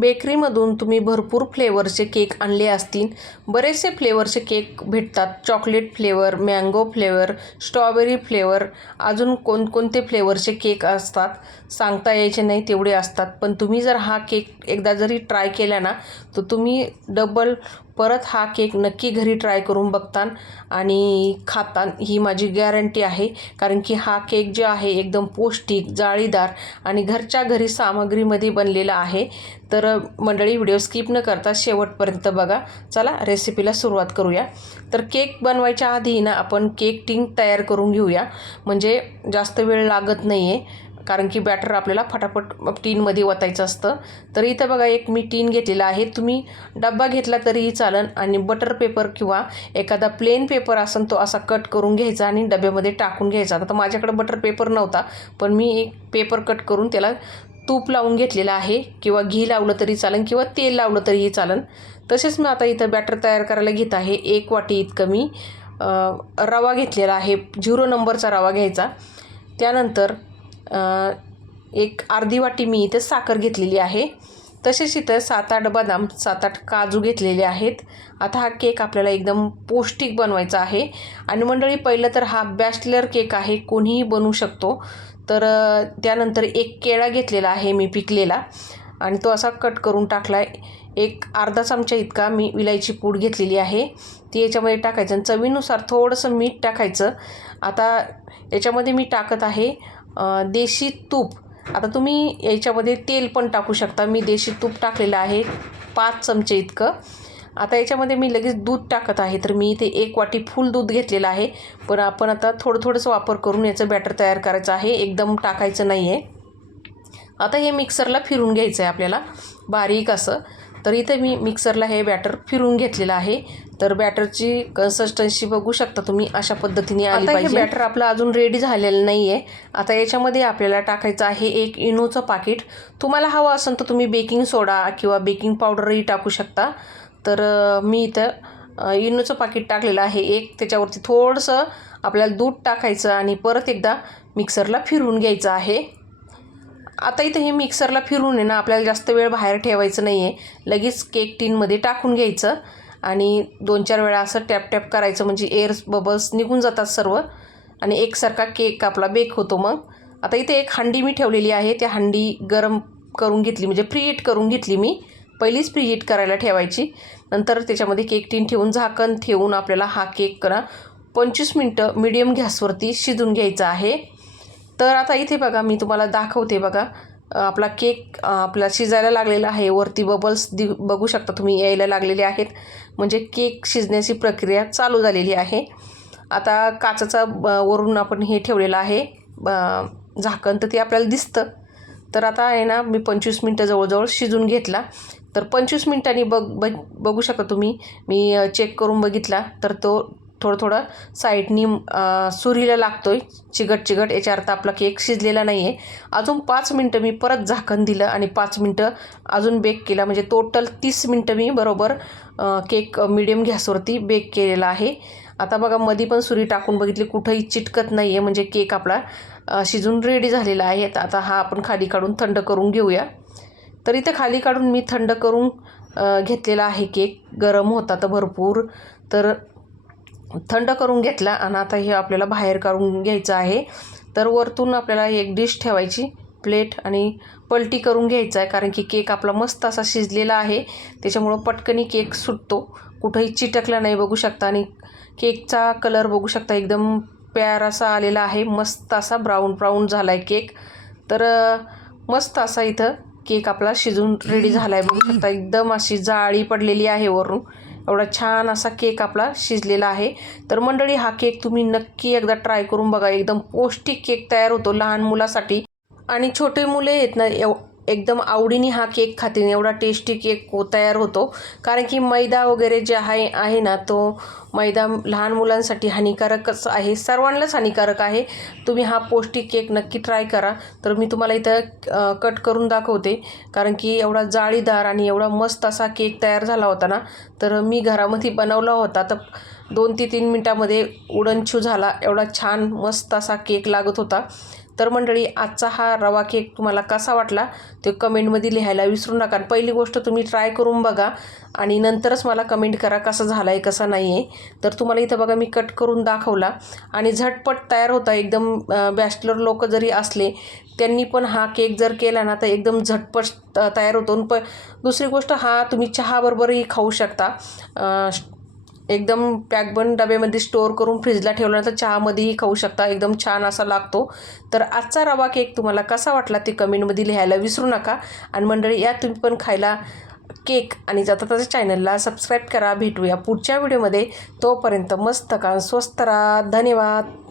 बेकरीमधून तुम्ही भरपूर फ्लेवरचे केक आणले असतील. बरेचसे फ्लेवरचे केक भेटतात. Chocolate flavour mango flavour strawberry flavour अजून कोणकोणते फ्लेवरचे केक असतात सांगता यायचे नाही तेवढे असतात. पण तुम्ही जर हा केक एकदा जरी ट्राय केला ना तर तुम्ही डबल परत हा केक नक्की घरी ट्राय करून बघतान आणि खातान ही माझी गॅरंटी आहे. कारण की हा केक जो आहे एकदम पौष्टिक जाळीदार आणि घरच्या घरी सामग्रीमध्ये बनलेला आहे. तर मंडळी व्हिडिओ स्किप न करता शेवटपर्यंत बघा. चला रेसिपीला सुरुवात करूया. तर केक बनवायच्या आधी ना आपण केक टिंग तयार करून घेऊया. म्हणजे जास्त वेळ लागत नाही आहे कारण की बॅटर आपल्याला फटाफट टीनमध्ये वतायचं असतं. तर इथं बघा एक मी टीन घेतलेला आहे. तुम्ही डब्बा घेतला तरीही चालन आणि बटर पेपर किंवा एखादा प्लेन पेपर असेल तो असा कट करून घ्यायचा आणि डब्यामध्ये टाकून घ्यायचा. आता माझ्याकडे बटर पेपर नव्हता पण मी एक पेपर कट करून त्याला तूप लावून घेतलेलं आहे. किंवा घी लावलं तरी चालन किंवा तेल लावलं तरीही चालन. तसेच मी आता इथं बॅटर तयार करायला घेत आहे. एक वाटी इतकं मी रवा घेतलेला आहे. झिरो नंबरचा रवा घ्यायचा. त्यानंतर एक अर्धी वाटी मी इथं साखर घेतलेली आहे. तसेच इथं सात आठ बदाम सात आठ काजू घेतलेले आहेत. आता हा केक आपल्याला एकदम पौष्टिक बनवायचा आहे. आणि मंडळी पहिलं तर हा बॅचलर केक आहे कोणीही बनवू शकतो. तर त्यानंतर एक केळा घेतलेला आहे मी पिकलेला. आणि तो असा कट करून टाकला आहे एक अर्धा चमचा इतका मी विलायची पूड घेतलेली आहे. ती याच्यामध्ये टाकायचं आणि चवीनुसार थोडंसं मीठ टाकायचं. आता याच्यामध्ये मी टाकत आहे देशी तूप. आता तुम्ही याच्यामध्ये तेल पण टाकू शकता. मी देशी तूप टाकलेलं आहे. पाच चमचे इतकं. आता याच्यामध्ये मी लगेच दूध टाकत आहे. तर मी इथे एक वाटी फुल दूध घेतलेलं आहे. पण आपण आता थोडं थोडंसं वापर करून याचं बॅटर तयार करायचं आहे. एकदम टाकायचं नाही आहे आता हे मिक्सरला फिरून घ्यायचं आहे आपल्याला. बारीक असं. तर इथं मी मिक्सरला हे बॅटर फिरून घेतलेलं आहे. तर बॅटरची कन्सिस्टन्सी बघू शकता तुम्ही अशा पद्धतीने आली पाहिजे. बॅटर आपलं अजून रेडी झालेलं नाही आहे आता याच्यामध्ये आपल्याला टाकायचं आहे एक इनोचं पाकिट. तुम्हाला हवं असेल तर तुम्ही बेकिंग सोडा किंवा बेकिंग पावडरही टाकू शकता. तर मी इथं इनोचं पाकिट टाकलेलं आहे एक. त्याच्यावरती थोडंसं आपल्याला दूध टाकायचं आणि परत एकदा मिक्सरला फिरवून घ्यायचं आहे. आता इथं हे मिक्सरला फिरून आहे ना आपल्याला जास्त वेळ बाहेर ठेवायचं नाही आहे लगेच केक टीनमध्ये टाकून घ्यायचं. आणि दोन चार वेळा असं टॅप टॅप करायचं म्हणजे एअर बबल्स निघून जातात सर्व. आणि एकसारखा केक आपला बेक होतो मग. आता इथे एक हंडी मी ठेवलेली आहे त्या हंडी गरम करून घेतली म्हणजे प्रीहीट करून घेतली मी. पहिलीच प्रीहीट करायला ठेवायची. नंतर त्याच्यामध्ये केक टीन ठेवून झाकण ठेवून आपल्याला हा केक करा. पंचवीस मिनटं मिडियम गॅसवरती शिजून घ्यायचा आहे. तर आता इथे बघा मी तुम्हाला दाखवते बघा. आपला केक आपला शिजायला लागलेला आहे. वरती बबल्स दि बघू शकता तुम्ही यायला लागलेले आहेत. म्हणजे केक शिजण्याची प्रक्रिया चालू झालेली आहे. आता काचाचा वरून आपण हे ठेवलेलं आहे. झाकण तर ते आपल्याला दिसतं. तर आता आहे ना मी पंचवीस मिनटं जवळजवळ शिजून घेतला. तर पंचवीस मिनटांनी बघ बघ बघू शकता तुम्ही. मी चेक करून बघितला. तर तो थोडं थोडं साईडनी सुरीला लागतो आहे चिगट चिगट याच्या अर्थ आपला केक शिजलेला नाही आहे अजून पाच मिनटं मी परत झाकण दिलं आणि पाच मिनटं अजून बेक केला. म्हणजे टोटल तीस मिनटं मी बरोबर केक मिडियम गॅसवरती बेक केलेला आहे. आता बघा मधी पण सुरी टाकून बघितली. कुठंही चिटकत नाही आहे म्हणजे केक आपला शिजून रेडी झालेला आहे. आता हा आपण खाली काढून थंड करून घेऊया. तर इथं खाली काढून मी थंड करून घेतलेला आहे केक गरम होता तर भरपूर. तर थंड करून घेतला आणि आता हे आपल्याला बाहेर काढून घ्यायचं आहे. तर वरतून आपल्याला एक डिश ठेवायची. प्लेट आणि पलटी करून घ्यायचा आहे कारण की केक आपला मस्त असा शिजलेला आहे. त्याच्यामुळं पटकनी केक सुटतो. कुठंही चिटकला नाही बघू शकता आणि केकचा कलर बघू शकता. एकदम प्यार असा आलेला आहे. मस्त असा ब्राऊन ब्राऊन झाला आहे केक. तर मस्त असा इथं केक आपला शिजून रेडी झाला आहे बघू शकता एकदम अशी जाळी पडलेली आहे वरून. एवढा छान असा केक आपला शिजलेला आहे. तर मंडळी हा केक तुम्ही नक्की एकदा ट्राय करून बघा. एकदम पौष्टिक केक तयार होतो लहान मुलासाठी. आणि छोटे मुले आहेत ना एव एकदम आवडीने हा केक खातील एवढा टेस्टी केक तयार होतो. कारण की मैदा वगैरे जे आहे आहे ना तो मैदा लहान मुलांसाठी हानिकारकच आहे. सर्वांनाच हानिकारक आहे. तुम्ही हा पौष्टिक केक नक्की ट्राय करा. तर मी तुम्हाला इथं कट करून दाखवते. कारण की एवढा जाळीदार आणि एवढा मस्त असा केक तयार झाला होता ना तर मी घरामध्ये बनवला होता. तर दोन ते तीन मिनटामध्ये उडनछू झाला. एवढा छान मस्त असा केक लागत होता. तर मंडळी आजचा हा रवा केक तुम्हाला कसा वाटला ते कमेंटमध्ये लिहायला विसरू नका. आणि पहिली गोष्ट तुम्ही ट्राय करून बघा आणि नंतरच मला कमेंट करा कसा झाला आहे कसा नाही आहे तर तुम्हाला इथं बघा मी कट करून दाखवला आणि झटपट तयार होता. एकदम बॅचलर लोक जरी असले त्यांनी पण हा केक जर केला ना तर एकदम झटपट तयार होतो. आणि प दुसरी गोष्ट हा तुम्ही चहाबरोबरही खाऊ शकता. एकदम पॅक डब्यामध्ये स्टोअर करून फ्रीजला ठेवल्यानंतर चहामध्येही खाऊ शकता. एकदम छान असा लागतो. तर आजचा रवा केक तुम्हाला कसा वाटला ते कमेंटमध्ये लिहायला विसरू नका. आणि मंडळी या तुम्ही पण खायला केक आणि जाता त्याच्या चॅनलला सबस्क्राईब करा. भेटूया पुढच्या व्हिडिओमध्ये तोपर्यंत मस्त का स्वस्त राहा. धन्यवाद.